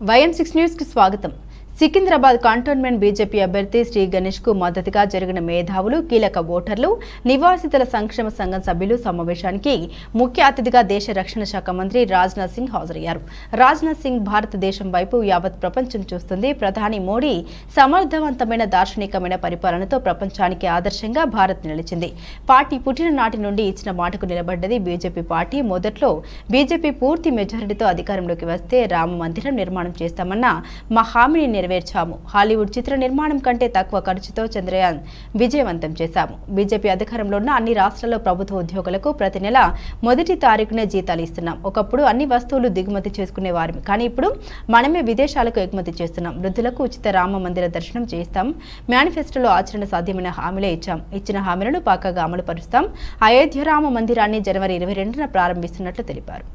YN6 news కి స్వాగతం। Secunderabad cantonment BJP అభ్యర్థి శ్రీ గణేష్ కు మద్దతుగా జరిగిన మేధావులు, కీలక ఓటర్లు, నివాసితుల సంక్షేమ సంఘం సభ్యులు సమావేశానికి ముఖ్య అతిథిగా దేశ రక్షణ శాఖ మంత్రి రాజ్నాథ్ సింగ్ హాజరయ్యారు। రాజ్నాథ్ సింగ్ భారతదేశం వైపు యావత్ ప్రపంచం చూస్తుంది, ప్రధాని మోడీ సమర్థవంతమైన దార్శనికమైన పరిపాలనతో ప్రపంచానికి ఆదర్శంగా భారత్ నిలిచింది। పార్టీ పుట్టిన నాటి నుండి ఇచ్చిన మాటకు నిలబడ్డది బీజేపీ పార్టీ। మొదట్లో బీజేపీ పూర్తి మెజారిటీతో అధికారంలోకి వస్తే రామ మందిరం నిర్మాణం చేస్తామన్న మా హామీని నెరవేర్చాము। హాలీవుడ్ చిత్ర నిర్మాణం కంటే తక్కువ ఖర్చుతో చంద్రయాన్ విజయవంతం చేశాము। బీజేపీ అధికారంలో ఉన్న అన్ని రాష్ట్రాల్లో ప్రభుత్వ ఉద్యోగులకు ప్రతి నెల 1వ తారీఖునే జీతాలు ఇస్తున్నాం। ఒకప్పుడు అన్ని వస్తువులు దిగుమతి చేసుకునేవారు, కానీ ఇప్పుడు మనమే విదేశాలకు ఎగుమతి చేస్తున్నాం। వృద్ధులకు ఉచిత రామ మందిర దర్శనం చేస్తాం। మేనిఫెస్టోలో ఆచరణ సాధ్యమైన హామీలే ఇచ్చాం, ఇచ్చిన హామీలను పక్కాగా అమలు పరుస్తాం। అయోధ్య రామ మందిరాన్ని జనవరి 22న ప్రారంభిస్తున్నట్లు తెలిపారు।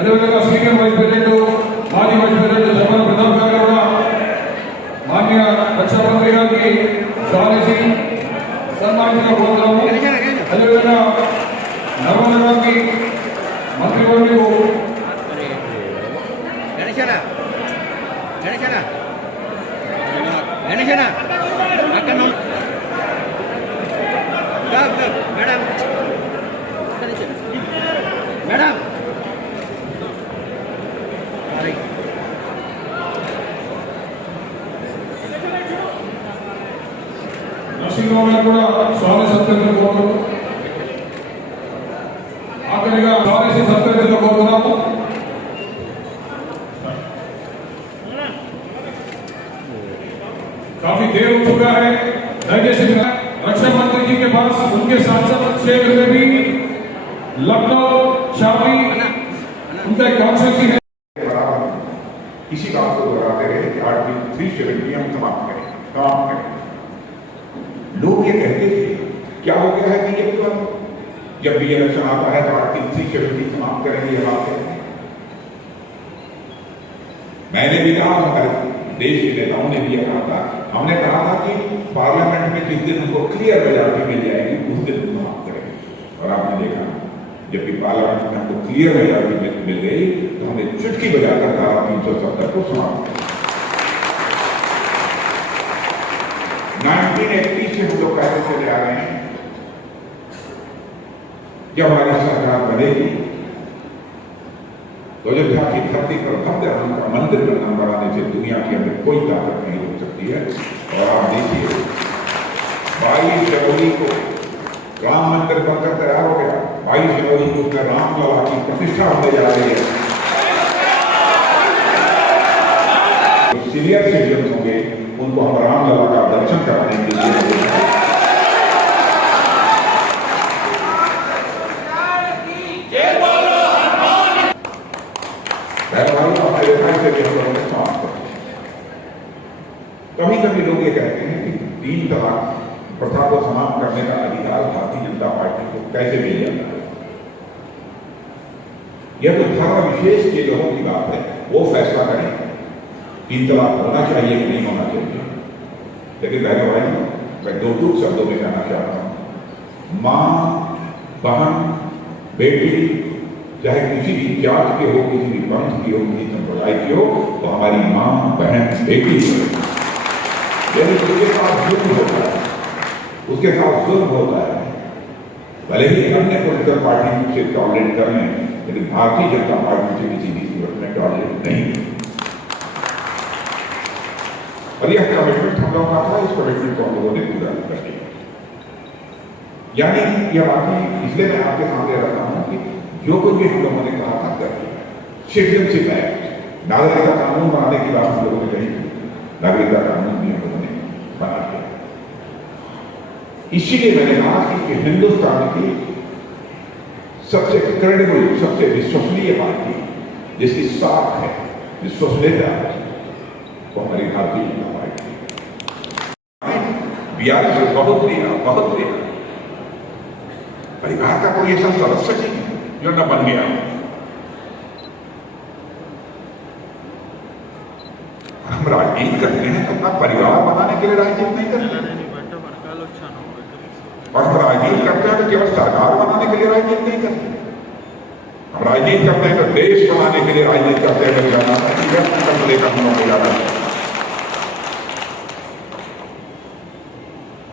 అదేవిధంగా సీనియర్ వైస్ ప్రెసిడెంట్, మాజీ వైస్ ప్రెసిడెంట్ జర్మన్ ప్రతాప్ గారు కూడా మాన్య రక్షణ మంత్రి గారికి స్వాగతించి సన్మానించిన కోరుతున్నాము। అదేవిధంగా నర్మదా గారికి మంత్రివర్యులు నరసింహరావు గారు కూడా స్వామి సత్కరించిన కోరుతున్నాము। ఆఖరిగా స్వామి సత్కరించిన కోరుతున్నాము। काफी देर हो चुका है, दयచేసి रक्षा मंत्री जी के पास उनके सांसद क्षेत्र में भी लखनऊ शादी उनका कांस्टिट्यूंसी है। इसी बात को दोहराते रहे कि आर्टिकल 370 हम समाप्त करें। लोग ये कहते थे क्या हो गया है बीजेपी पर, जब भी इलेक्शन आता है तो आर्टिकल 370 समाप्त करेंगे, ये बात कहते हैं। मैंने भी कहा, हमारे देश के नेताओं ने भी कहा था, हमने कहा था कि पार्लियामेंट में जिस दिन उनको क्लियर मेजॉरिटी मिल जाएगी उस दिन समाप्त करेंगे। और आपने देखा जब भी पार्लियामेंट में हमको क्लियर मेजॉरिटी मिल गई तो हमने चुटकी बजाकर धारा 370 को समाप्त किया। 1980 से हम लोग कहते चले आ रहे हैं जब हमारी सरकार बनेगी तो अयोध्या की धरती पर भव्य राम का मंदिर बनाने से दुनिया की अंदर कोई ताकत नहीं रोक सकती है। और आप देखिए 22 जनवरी को राम मंदिर बनकर तैयार हो गया। 22 जनवरी को उसमें रामलला की प्रतिष्ठा होने जा रही है। जो सीनियर सिटीजन होंगे उनको हम रामलला का दर्शन कराने के लिए कभी कभी लोग ये कहते हैं कि 3 तलाक प्रथा को समाप्त करने का अधिकार भारतीय जनता पार्टी को कैसे मिल जाता है। यह तो धर्म विशेष के लोगों की बात है, वो फैसला करें 3 तलाक होना चाहिए कि नहीं होना चाहिए। लेकिन बहनों भाइयों, मैं 2 शब्दों में कहना चाहता हूं, मां, बहन, बेटी चाहे किसी भी जात के हो, किसी भी पंथ की हो, किसी संप्रदाय की हो, तो हमारी मां, बहन, बेटी हो। यदि उसके साथ जुल्म होता है, उसके साथ जुल्म होता है, भले ही अन्य पॉलिटिकल पार्टी से टॉलरेट कर लें, लेकिन भारतीय जनता पार्टी से किसी भी सूरत में टॉलरेट नहीं। और यह कमिटमेंट हम लोगों का था, इस कमिटमेंट को हम लोगों ने पूरा कर दिया। यानी यह बातें इसलिए मैं आपके सामने रखता हूं कि जो कुछ भी हम लोगों ने कहा था कर दिया। सिटीजनशिप एक्ट, नागरिकता कानून बनाने की बात हम लोगों ने कही, नागरिकता कानून भी हम लोगों ने बना दिया। इसीलिए मैंने कहा कि हिंदुस्तान की सबसे क्रेडिबल, सबसे विश्वसनीय पार्टी जिसकी साख है, विश्वसनीयता है, वो हमारी भारतीय जनता पार्टी। BRS बहुत प्रिय परिवार का कोई ऐसा सदस्य नहीं जो न बन गया। हम राजनीति करते हैं तो अपना परिवार बनाने के लिए राजनीति नहीं करते, और हम राजनीति करते हैं तो केवल सरकार बनाने के लिए राजनीति नहीं करते। हम राजनीति करते हैं तो देश बनाने के लिए राजनीति करते हैं। मेरी जाना लेकर हम लोग जाना है,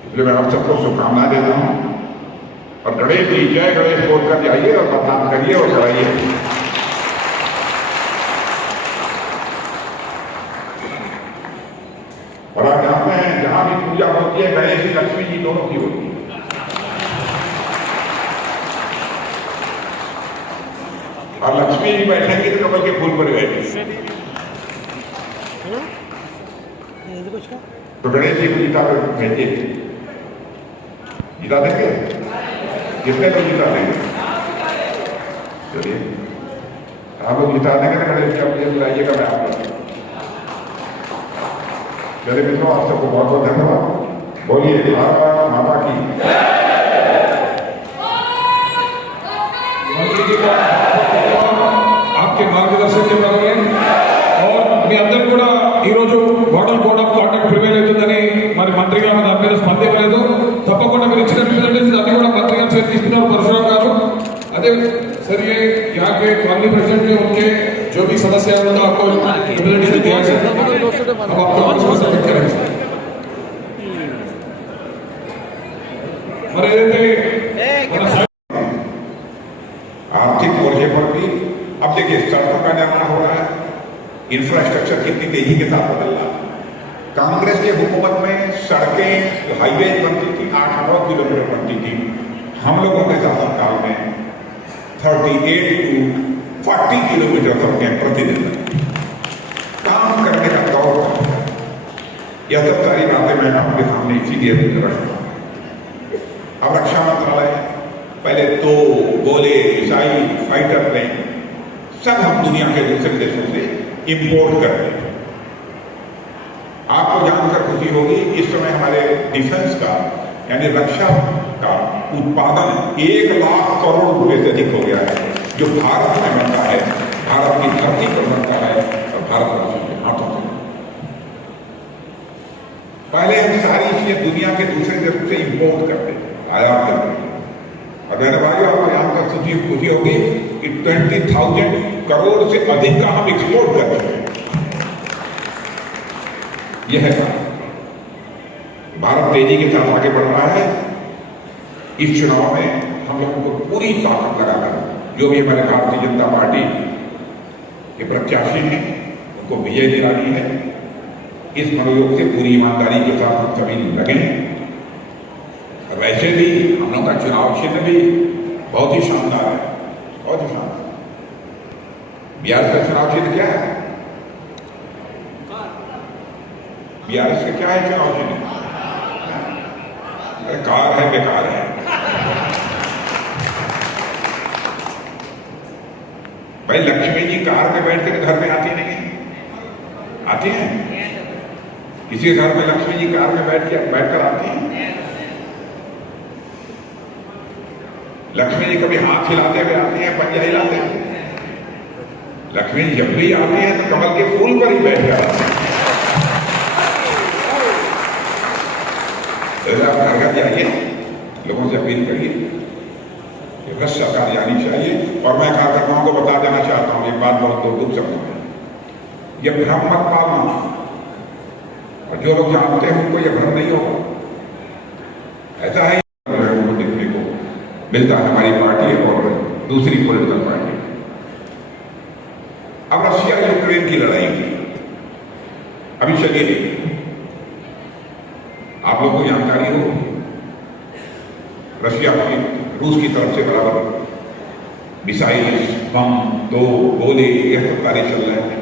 इसलिए मैं आप सबको शुभकामनाएं देता हूं। और गणेश जी जय गणेश बोलकर जाइए और मतदान करिए और कराइए। और आप जानते हैं जहां भी पूजा होती है गणेश जी लक्ष्मी जी दोनों की होती है। और लक्ष्मी जी बैठेंगे तो कमल के फूल पर बैठेंगे। तो गणेश जी को जिता कर भेजिए, जिता देंगे। कितने लोग जिता देंगे? चलिए आप लोग जिता देंगे ना गणेश जी, आप मुझे बुलाइएगा, मैं आपको। चलिए मित्रों, आप सबको बहुत बहुत धन्यवाद। बोलिए भारत माता की। मंत्री जी का आपके मार्गदर्शन के बारे में और మీ అందరూ కూడా ఈ రోజు model code of conduct prevail అవుతుందని మరి మంత్రిగా మన దాని మీద స్పందన లేదు. తప్పకుండా మీరు ఇచ్చిన రిప్రజెంటేషన్ అన్ని కూడా మంత్రి గారు చేసి తీసుకున్నారు పరశురామ్ గారు. అదే सर ये यहाँ के माननीय प्रेसिडेंट ने उनके जो भी सदस्य हैं उनका आपको रिप्रेजेंटेशन दिया है। अब आपको మరి ఏదైతే आर्थिक मोर्चे पर भी अब देखिए सड़कों का निर्माण हो रहा है, इंफ्रास्ट्रक्चर कितनी तेजी के साथ बदल रहा है। कांग्रेस की हुकूमत में सड़कें हाईवे बनती थी 8-9 किलोमीटर बनती थी। हम लोगों के शासनकाल में 38 to 40 किलोमीटर सड़कें प्रतिदिन। काम करने का दौर था। यह सब सारी बातें मैं आपके सामने इसीलिए रखता हूं। अब रक्षा मंत्रालय पहले तो गोले, मिसाइल, फाइटर प्लेन सब हम दुनिया के दूसरे देशों से इंपोर्ट करते हैं। आपको जानकर खुशी होगी इस समय हमारे डिफेंस का यानी रक्षा का उत्पादन 1 लाख करोड़ रुपए से अधिक हो गया है, जो भारत में बनता है, भारत की धरती पर बनता है और भारतवासियों के हाथों से। पहले हम सारी चीजें दुनिया के दूसरे देशों से इंपोर्ट करते थे, आयात करते थे। अगर भाई आपको जानकर खुशी होगी कि 20,000 करोड़ से अधिक का हम एक्सपोर्ट कर रहे हैं। यह है भारत तेजी के साथ आगे बढ़ रहा है। इस चुनाव में हम लोगों को पूरी ताकत लगाकर जो भी हमारे भारतीय जनता पार्टी के प्रत्याशी हैं उनको विजय दिलानी है। इस मनोयोग से पूरी ईमानदारी के साथ हम सभी लगे। वैसे भी हम लोग का चुनाव चिन्ह भी बहुत ही शानदार है, बहुत ही शानदार। बिहार का चुनाव चिन्ह क्या है? बिहार का क्या है चुनाव चिन्ह? कार है, बेकार है। भाई लक्ष्मी जी कार में बैठ कर घर में आती नहीं है, आती हैं? किसी घर में लक्ष्मी जी कार में बैठकर आती हैं? लक्ष्मी जी कभी हाथ हिलाते हुए आती हैं, पंजा हिलाते हैं? लक्ष्मी जी जब भी आती हैं तो कमल के फूल पर ही बैठ कर आती हैं। आप घर घर जाइए, लोगों से अपील करिए, भ्रष्ट सरकार जानी चाहिए। और मैं कार्यकर्ताओं को बता देना चाहता हूं, एक बात बहुत दुख समझ में, यह भ्रम मत पालना। और जो लोग जानते हैं उनको यह भ्रम नहीं होगा। ऐसा है देखने को मिलता है हमारी पार्टी और दूसरी पॉलिटिकल पार्टी। अब रशिया यूक्रेन की लड़ाई अभी चली नहीं, आप लोगों को जानकारी हो, रशिया की रूस की तरफ से बराबर मिसाइल, बम, दो गोले, यह सब कार्य चल रहे हैं।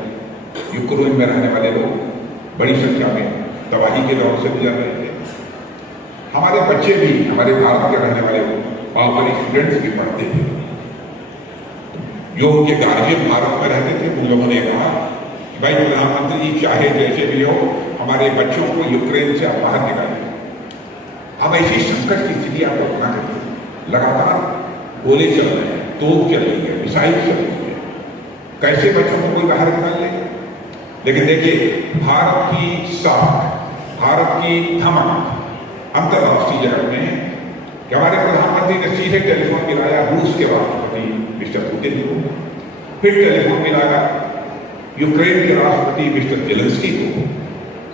यूक्रेन में रहने वाले लोग बड़ी संख्या में तबाही के दौर से गुजर रहे थे। हमारे बच्चे भी, हमारे भारत के रहने वाले लोग, बालवाड़ी स्टूडेंट्स भी पढ़ते थे। जो उनके गार्जियन भारत में रहते थे उन लोगों ने कहा कि भाई प्रधानमंत्री जी चाहे जैसे भी हो हमारे बच्चों को यूक्रेन से आप बाहर निकालिए। अब ऐसी संकट की स्थिति आप कल्पना करिए, लगातार गोले चल रहे हैं, तोप चल रही है, मिसाइल चल रही है, कैसे बच्चों को कोई बाहर निकाल ले? लेकिन देखिए, भारत की साख, भारत की धमक अंतर्राष्ट्रीय जगत में कि हमारे प्रधानमंत्री ने सीधे टेलीफोन मिलाया रूस के राष्ट्रपति मिस्टर पुतिन को, फिर टेलीफोन मिलाया यूक्रेन के राष्ट्रपति मिस्टर जेलेंस्की को,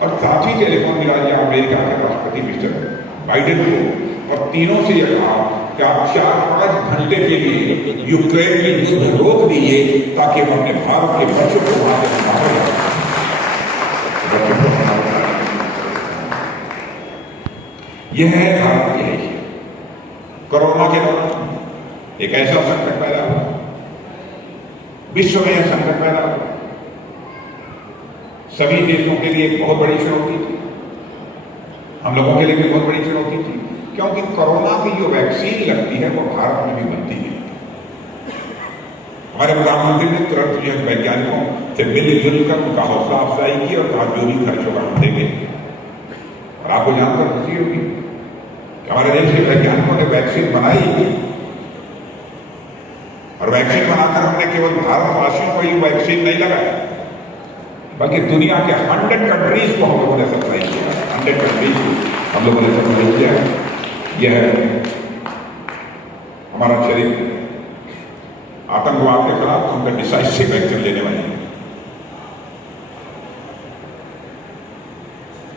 और साथ ही टेलीफोन मिला दिया अमेरिका के राष्ट्रपति मिस्टर बाइडेन को, और तीनों से यह कहा कि आप 4-5 घंटे के लिए यूक्रेन में युद्ध रोक दीजिए ताकि हम अपने भारत के बच्चों को वहां से बाहर ला सकें। यह है भारत की हैसियत। कोरोना के दौरान एक ऐसा संकट पैदा हुआ, विश्व में यह संकट पैदा हुआ, सभी देशों के लिए एक बहुत बड़ी चुनौती थी, हम लोगों के लिए भी बहुत बड़ी चुनौती थी, क्योंकि कोरोना की जो वैक्सीन लगती है वो भारत में भी बनती है। हमारे प्रधानमंत्री ने तुरंत जो वैज्ञानिकों से मिलजुल कर उनका हौसला अफजाई की और कहा जो भी खर्च होगा हम देंगे। और आपको जानकर खुशी होगी कि हमारे देश के वैज्ञानिकों ने वैक्सीन बनाई, और वैक्सीन बनाकर हमने केवल भारतवासियों को ही वैक्सीन नहीं लगाया, बल्कि दुनिया के 100 कंट्रीज को हम लोगों ने सप्लाई किया। 100 कंट्रीज को हम लोगों ने सप्लाई किया। यह है हमारा चरित्र। आतंकवाद के खिलाफ हम डिसाइसिव एक्शन लेने वाले हैं।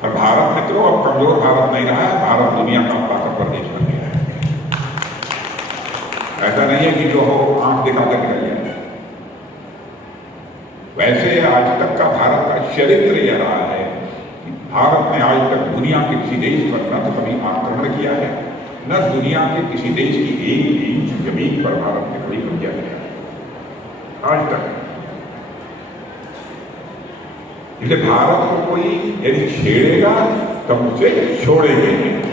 और भारत मित्रों अब कमजोर भारत नहीं रहा है, भारत दुनिया का ताकतवर देश बन गया है। ऐसा नहीं है कि जो हो आंख दिखा कर निकल गया। वैसे आज तक का भारत का चरित्र यह रहा है कि भारत ने आज तक दुनिया के किसी देश पर न तो कभी आक्रमण किया है, न दुनिया के किसी देश की 1 इंच जमीन पर भारत ने कभी कब्जा किया आज तक। इसलिए भारत को कोई यदि छेड़ेगा तो उसे छोड़ेंगे नहीं।